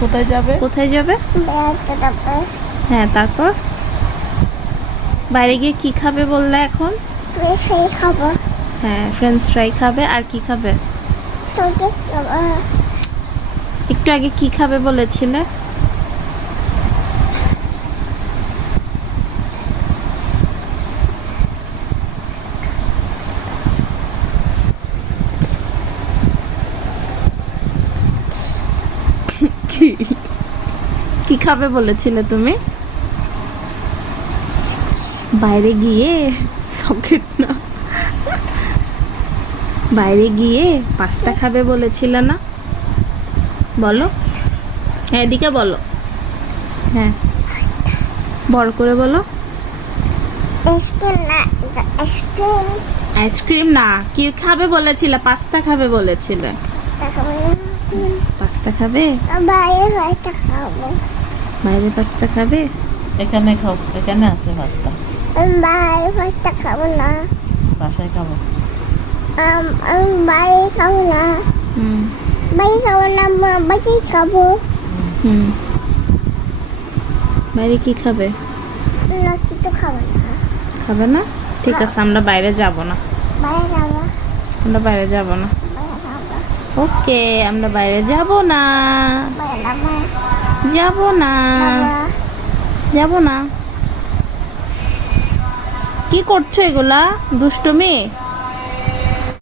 কোথায় যাবে? কোথায় যাবে? বেড়াতে যাবে। হ্যাঁ, তারপর বাইরে গিয়ে কি খাবে বললে এখন? সেই খাবো। হ্যাঁ, ফ্রেঞ্চ ফ্রাই খাবে। আর কি খাবে? চকলেট খাবো। একটু আগে কি খাবে বলেছিলে? কি খাবে বলেছিলে তুমি? বাইরে গিয়ে সকেট না, বাইরে গিয়ে পাস্তা খাবে বলেছিলে না? বলো, হ্যাঁ, এদিকে বলো। হ্যাঁ, বড় করে বলো। আইসক্রিম না, আইসক্রিম আইসক্রিম না, কি খাবে বলেছিলে? পাস্তা খাবে বলেছিলে। খাবো। পাস্তা খাবে? বাইরে হয়তো খাবো। বাইরে পাস্তা খাবে? এখানে খাও, এখানে আছে পাস্তা। বাইরে পাস্তা খাবো না। বাসায় খাবো। আমি বাইরে খাবো না। হুম বাইরে খাবো না, বাইরে খাবো হুম বাইরে কি খাবে? না, কিছু খাবো না। খাবে না? ঠিক আছে, আমরা বাইরে যাব না। বাইরে যাবো, আমরা বাইরে যাব না। বাইরে যাবো, ওকে, আমরা বাইরে যাব না। বাইরে যাবো, যাব না, যাব না। কি করছো এগুলা? দুষ্টুমি।